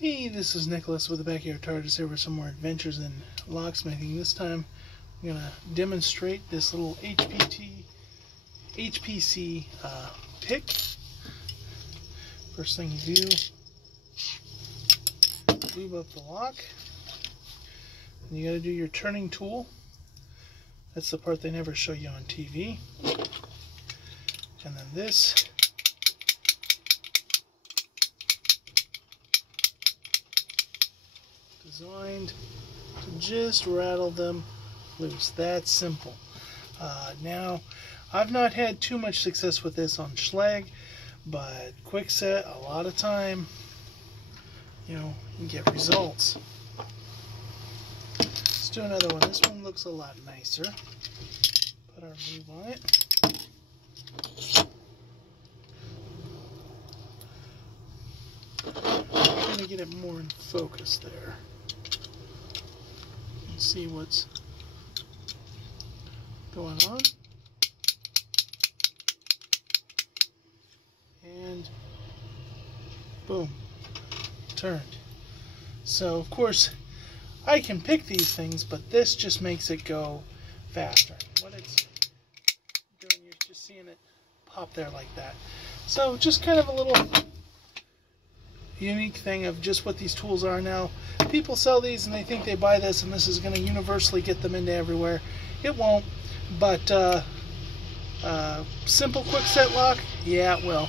Hey, this is Nicholas with the Backyard TARDIS here with some more adventures in locksmithing. This time I'm going to demonstrate this little HPC pick. First thing you do, lube up the lock. And you got to do your turning tool. That's the part they never show you on TV. And then this. Designed to just rattle them loose. That's simple. Now, I've not had too much success with this on Schlag, but quick set, a lot of time, you can get results. Let's do another one. This one looks a lot nicer. Put our lube on it. I'm going to get it more in focus there. See what's going on, and boom, turned. So of course I can pick these things, but this just makes it go faster. What it's doing, you're just seeing it pop there like that. So just kind of a little unique thing of just what these tools are now. People sell these and they think they buy this and this is going to universally get them into everywhere. It won't, but simple quick set lock, yeah, it will.